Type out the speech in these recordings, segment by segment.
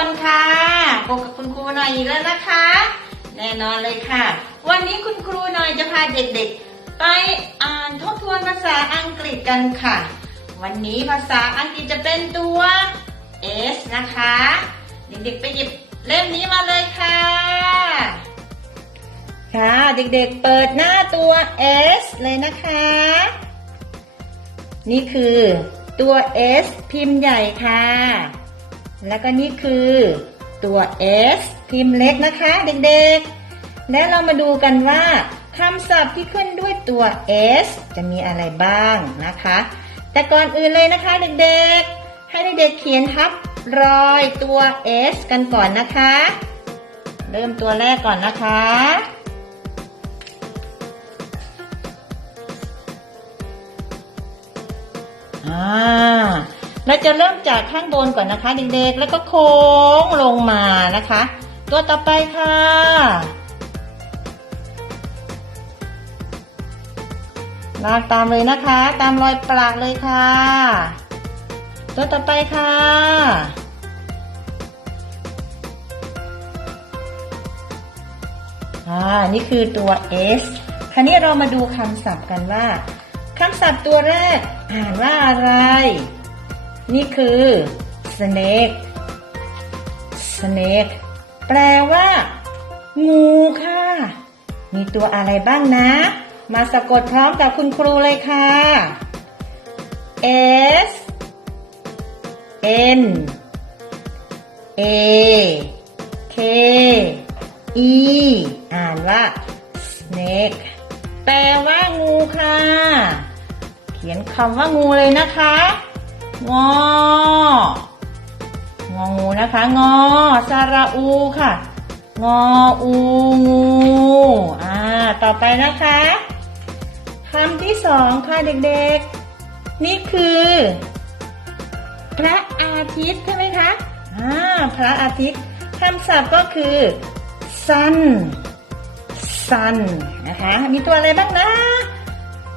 คนค่ะพบกับคุณครูหน่อยอีกแล้วนะคะ แน่นอนเลยค่ะ วันนี้คุณครูหน่อยจะพาเด็กๆ ไปอ่านทบทวนภาษาอังกฤษกันค่ะ วันนี้ภาษาอังกฤษจะเป็นตัว S นะคะ เด็กๆไปหยิบเล่มนี้มาเลยค่ะ ค่ะเด็กๆเปิดหน้าตัว S เลยนะคะ นี่คือตัว S พิมพ์ใหญ่ค่ะ แล้วก็นี่คือตัว S พิมพ์เล็กนะคะเด็กๆ และเรามาดูกันว่าคำศัพท์ที่ขึ้นด้วยตัว S จะมีอะไรบ้างนะคะ แต่ก่อนอื่นเลยนะคะเด็กๆ ให้เด็กๆเขียนทับรอยตัว S กันก่อนนะคะ เริ่มตัวแรกก่อนนะคะอ่า เราจะเริ่มจากข้างบนก่อนนะคะเด็กๆ แล้วก็โค้งลงมานะคะ ตัวต่อไปค่ะ ลากตามเลยนะคะ ตามรอยปลากเลยค่ะ ตัวต่อไปค่ะอ่านี่คือตัว S คราวนี้เรามาดูคำศัพท์กันว่าคำศัพท์ตัวแรกอ่านว่าอะไร นี่คือ snake snake แปลว่า งูค่ะ มีตัวอะไรบ้างนะ มาสะกดพร้อมกับคุณครูเลยค่ะ S N A K E อ่านว่า snake แปลว่างูค่ะ เขียนคำว่างูเลยนะคะ งององูนะคะ งอสระอูค่ะ งออูงูอ่าต่อไปนะคะคำที่สองค่ะเด็กๆ นี่คือ พระอาทิตย์ใช่ไหมคะอ่าพระอาทิตย์คำศัพท์ก็คือ sun sun นะคะ มีตัวอะไรบ้างนะ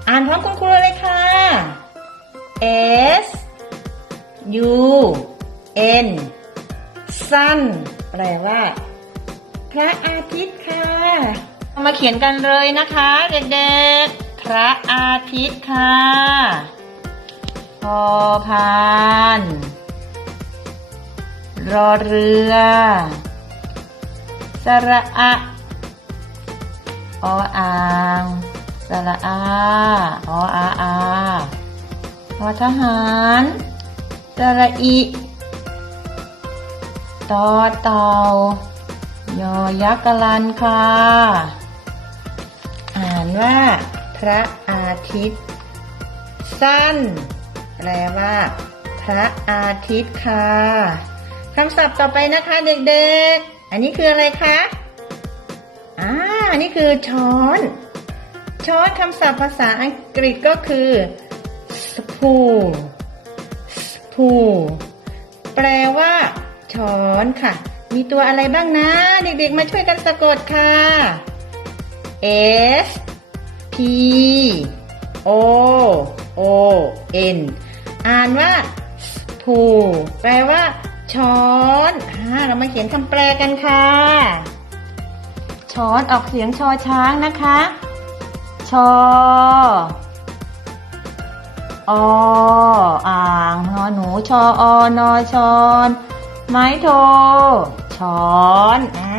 อ่านพร้อมคุณครูเลยค่ะ S U N sun แปลว่า พระอาทิตย์ค่ะ มาเขียนกันเลยนะคะ เด็กๆ พระอาทิตย์ค่ะพอพานรอเรือ สระอะออ่างสระอาออาอาทอทหาร สระอิตอเตายอยักษ์กลันค่ะ อ่านว่า พระอาทิตย์ สั้น แปลว่า พระอาทิตย์ค่ะคำศัพท์ต่อไปนะคะเด็กๆ อันนี้คืออะไรคะ อ่า อันี่คือช้อน ช้อนคำศัพท์ภาษาอังกฤษก็คือ spoon spoon แปลว่า ช้อนค่ะ มีตัวอะไรบ้างนะ เด็กๆมาช่วยกันสะกดค่ะ S P O O N อ่านว่า spoon แปลว่า ช้อนอ่าเรามาเขียนคำแปลกันค่ะ ช้อนออกเสียงชอช้างนะคะ ชอ ออ่างนอหนูชออนอชอนไม้โทช้อนอ่า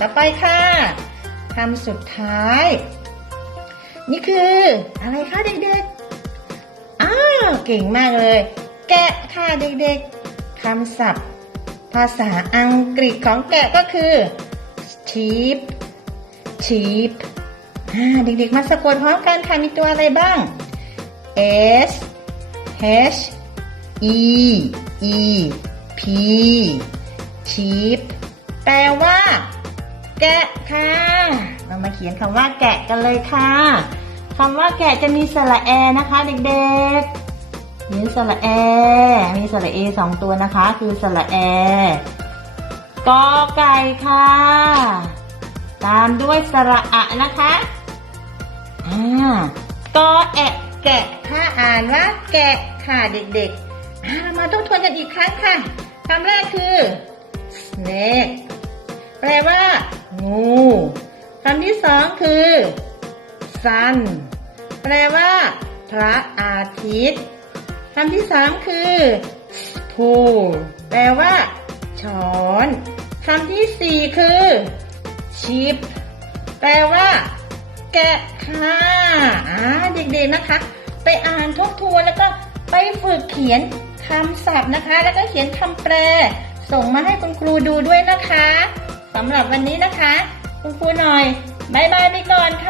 ต่อไปค่ะคำสุดท้าย นี่คืออะไรคะเด็กๆอ้าวเก่งมากเลย แกะค่ะเด็กๆคำศัพท์ ภาษาอังกฤษของแกะก็คือ sheep sheep อ่าเด็กๆมาสะกดพร้อมกันค่ะมีตัวอะไรบ้าง S H E E P sheep แปลว่า แกะค่ะ เรามาเขียนคำว่าแกะกันเลยค่ะคำว่าแกะจะมีสระแอนะคะ เด็กๆ มีสระแอ มีสระเอสองตัวนะคะ คือสระแอกอไก่ค่ะ ตามด้วยสระอะนะคะ อ่ากอแอะ แกะ ถ้าอ่านว่าแกะค่ะเด็กๆอ่าเรามาทบทวนกันอีกครั้งค่ะคำแรกคือ snake แปลว่า งูคำที่สองคือ sun แปลว่า พระอาทิตย์คำที่สามคือ spoon แปลว่า ช้อนคำที่สี่คือ sheep แปลว่า แกะค่ะอ่าเด็กๆนะคะ ไปอ่านทบทวนแล้วก็ไปฝึกเขียนคำศัพท์นะคะ แล้วก็เขียนคำแปล ส่งมาให้คุณครูดูด้วยนะคะสำหรับวันนี้นะคะ คุณครูหน่อยบายบายไปก่อนค่ะ